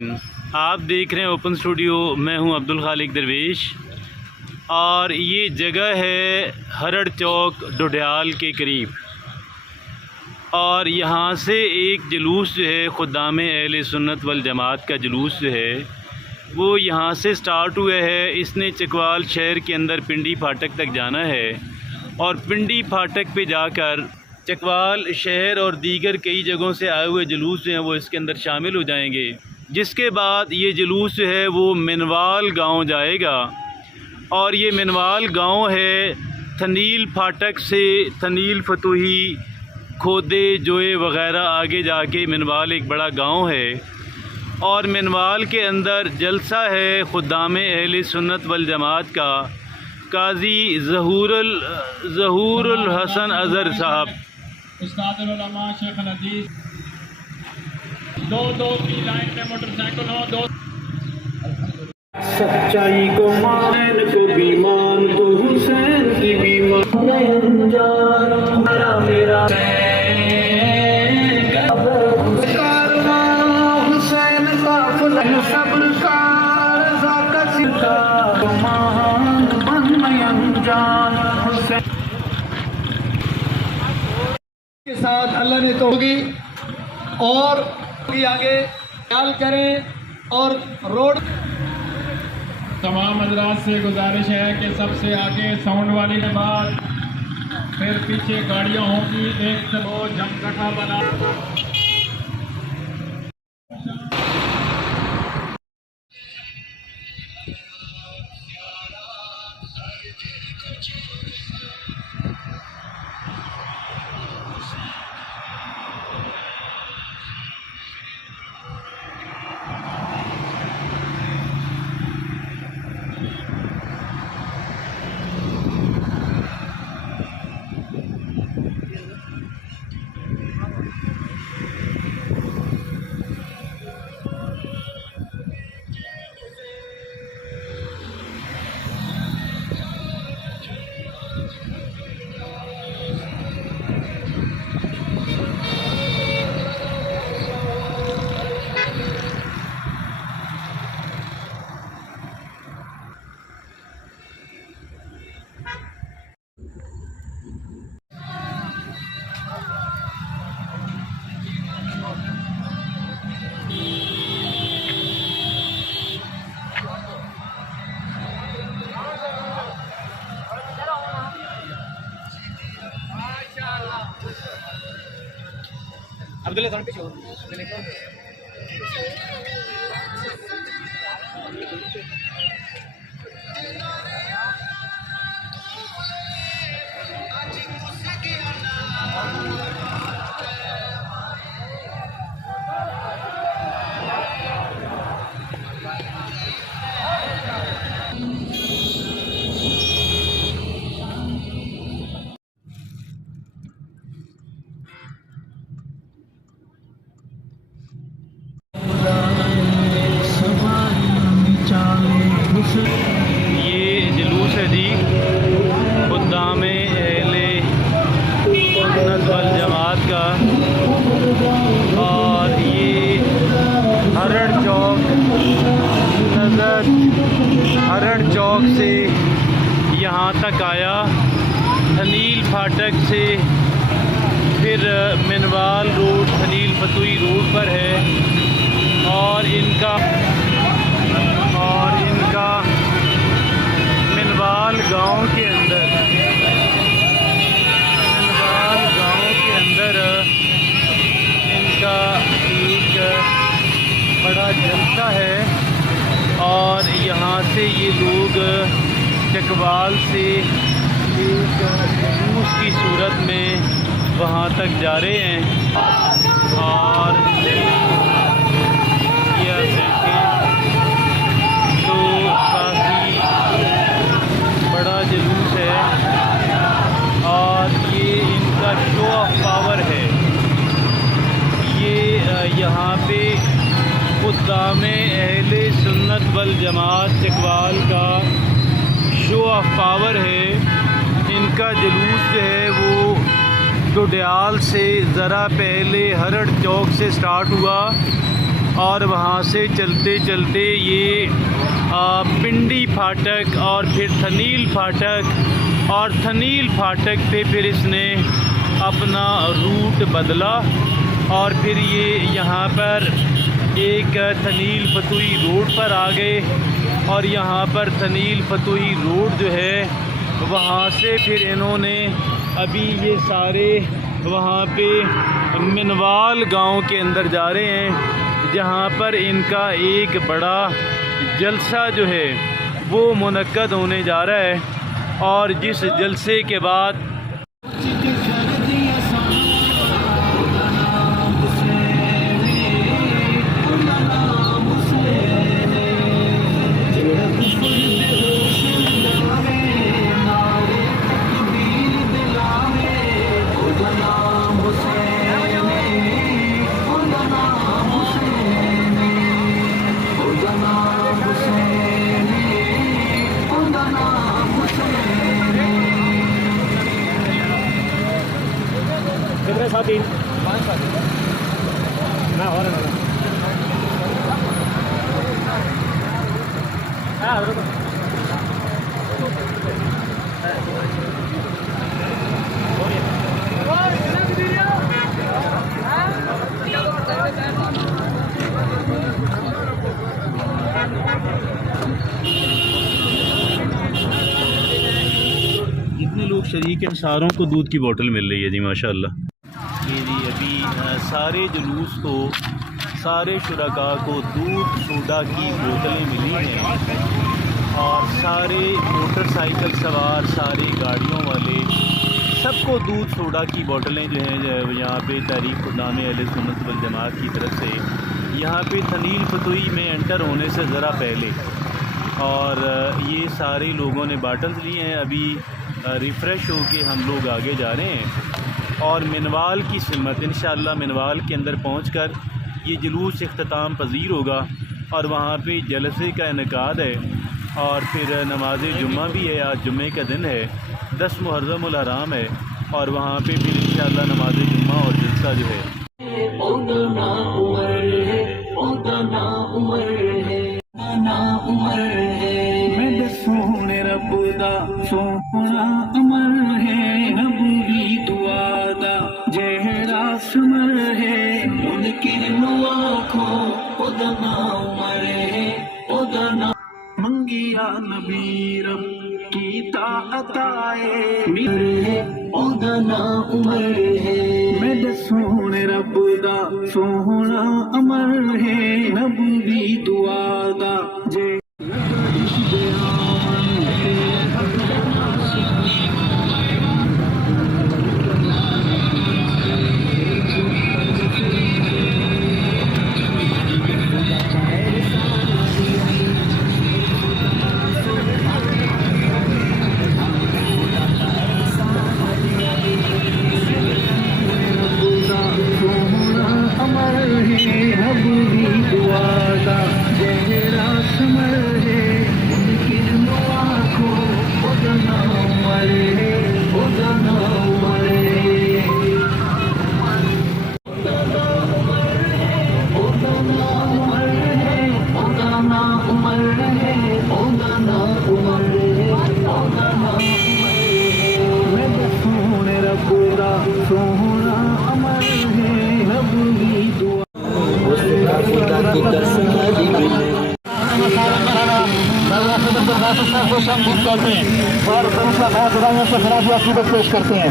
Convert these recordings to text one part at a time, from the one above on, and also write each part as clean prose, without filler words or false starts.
आप देख रहे हैं ओपन स्टूडियो। मैं हूं अब्दुल खालिक दरवेश और ये जगह है हरड़ चौक डोडियाल के करीब। और यहाँ से एक जुलूस जो है खुद्दाम अहले सुन्नत वल जमात का जुलूस जो है वो यहाँ से स्टार्ट हुआ है। इसने चकवाल शहर के अंदर पिंडी फाटक तक जाना है और पिंडी फाटक पे जाकर चकवाल शहर और दीगर कई जगहों से आए हुए जुलूस जो हैं वो इसके अंदर शामिल हो जाएंगे। जिसके बाद ये जुलूस जो है वो मिनवाल गांव जाएगा और ये मिनवाल गांव है थनील फाटक से थनील फतूही खोदे जोए वग़ैरह आगे जाके मिनवाल एक बड़ा गांव है। और मिनवाल के अंदर जलसा है खुद्दाम अहले सुन्नत वल जमात का काजी ज़हूरुल हसन अज़हर साहब। उस्तादुल उलमा शेख नज़ीर दो की लाइन में मोटरसाइकिल हो दो। सच्चाई को मान को बीमान तो हुसैन की बीमान मेरा मेरा हुसैन का फुलन सब्र का महान बन जान हुसैन के साथ अल्लाह ने तो होगी और आगे ख्याल करें। और रोड तमाम हजरात से गुजारिश है कि सबसे आगे साउंड वाली के बाद फिर पीछे गाड़ियां होंगी, एक से वो जमघटा बना। अब्दुल्ला साउंड पीछे हो। ये जुलूस है जी खुद्दाम अहले सुन्नत वल जमात का और ये हरड़ चौक हरड़ चौक से यहाँ तक आया, थनील फाटक से फिर मिनवाल रोड थनील फतूही रोड पर है। और इनका मिनवाल गांव के अंदर इनका एक बड़ा जलसा है। और यहाँ से ये लोग चकवाल से एक जुलूस की सूरत में वहाँ तक जा रहे हैं। और बड़ा जुलूस है और ये इनका शो ऑफ पावर है। ये यहाँ पे खुद्दाम अहले सुन्नत वल जमात चकवाल का शो ऑफ पावर है। इनका जुलूस जो है वो डोडियाल से ज़रा पहले हरड़ चौक से स्टार्ट हुआ और वहाँ से चलते चलते ये पिंडी फाटक और फिर थनील फाटक और थनील फाटक पे फिर इसने अपना रूट बदला और फिर ये यहाँ पर एक थनील फतुही रोड पर आ गए और यहाँ पर थनील फतुही रोड जो है वहाँ से फिर इन्होंने अभी ये सारे वहाँ पे मिनवाल गांव के अंदर जा रहे हैं, जहाँ पर इनका एक बड़ा जलसा जो है वो मुनक्कद होने जा रहा है और जिस जलसे के बाद इतने लोग शरीक हैं, सारों को दूध की बोतल मिल रही है जी माशाल्लाह। ये जी अभी सारे जुलूस को, सारे शुरका को दूध सोडा की बोतलें मिली हैं और सारे मोटरसाइकिल सवार, सारी गाड़ियों वाले सबको दूध सोडा की बोतलें जो हैं यहाँ पे तहरीक खुदाम अहले सुन्नत वल जमात की तरफ से यहाँ पे थनील फतुही में एंटर होने से ज़रा पहले और ये सारे लोगों ने बाटल्स लिए हैं। अभी रिफ़्रेश होके हम लोग आगे जा रहे हैं और मिनवाल की सिमत इंशाअल्लाह मिनवाल के अंदर पहुंचकर ये जुलूस इख्तिताम पज़ीर होगा और वहाँ पे जलसे का इनेकाद है और फिर नमाज जुम्मा भी है। आज जुम्मे का दिन है, 10 मुहर्रम उल हराम है और वहाँ पे फिर इंशाअल्लाह नमाज जुम्मा और जलसा जो है। सोने रब दा सोना अमर है, रब दी दुआ दा जेड़ा समर है, उनके आँखो ओदा ना उमर है, ओदा ना मंगिया नबी रब कीता अताए मिर है, ओदा ना उमर है। मेरे सोने रब दा सोना अमर है, रब दी दुआ दा जे करते हैं और पेश करते हैं।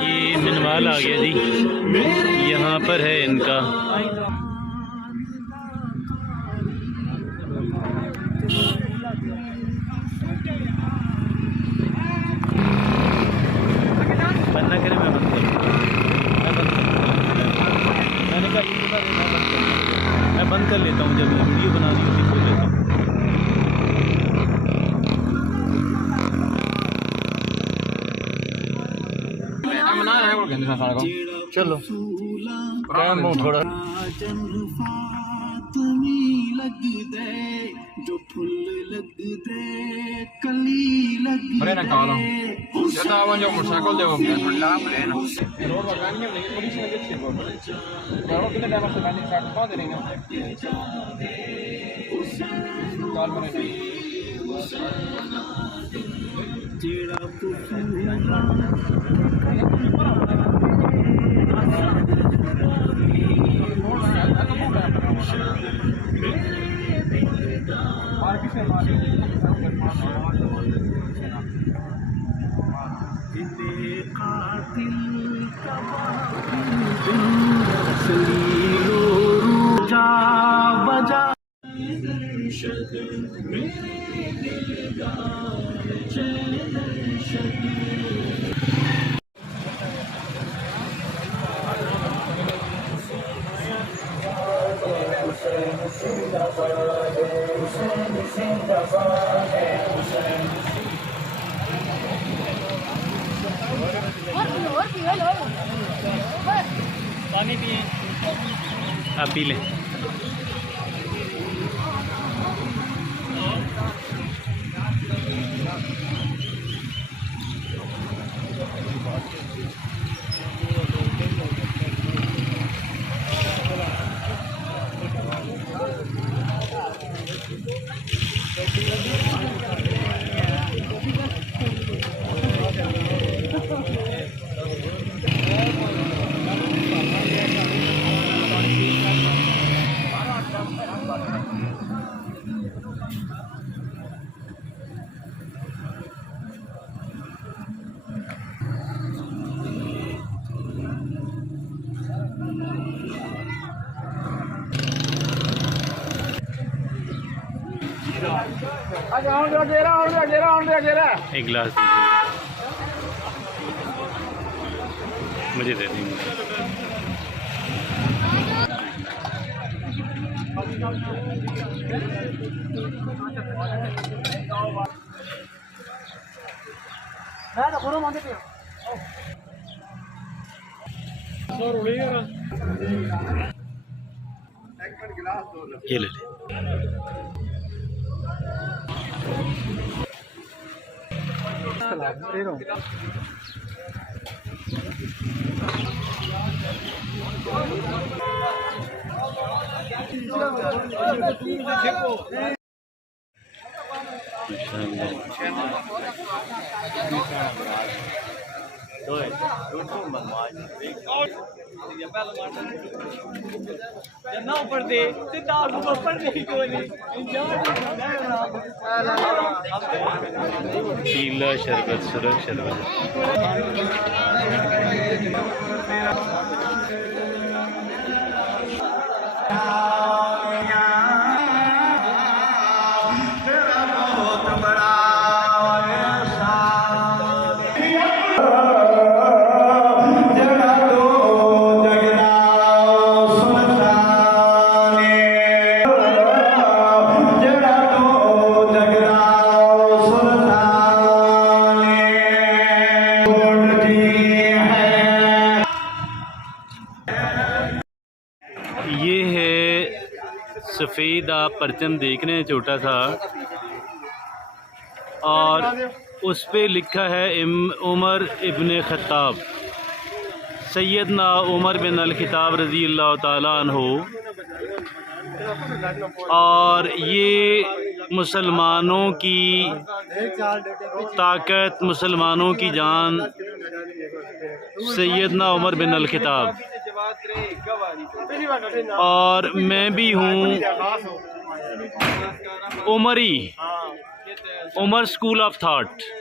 ये मिनवाल आ गया जी, यहाँ पर है इनका बनना करे मैं बंद कर लेता हूँ, जब वीडियो बनानी होती खोल लेता हूँ। चलो थोड़ा तुम्हें लग दे जो फुल लग दे कली लग दे पानी पिए, आप पी लें। एक गिलास दीजिए, मुझे दे देंगे। ये ले ले। पीला शरबत, सुरख शरबत। ये है सफ़ेद, आप परचम देख रहे हैं छोटा सा, और उस पे लिखा है उमर इब्न ख़त्ताब, सैयदना उमर बिन अल-ख़त्ताब रज़ी अल्लाह ताला अन्हु। और ये मुसलमानों की ताकत, मुसलमानों की जान, सैयदना उमर बिन अल-ख़त्ताब। और मैं भी हूँ उमरी, उमर स्कूल ऑफ थाट।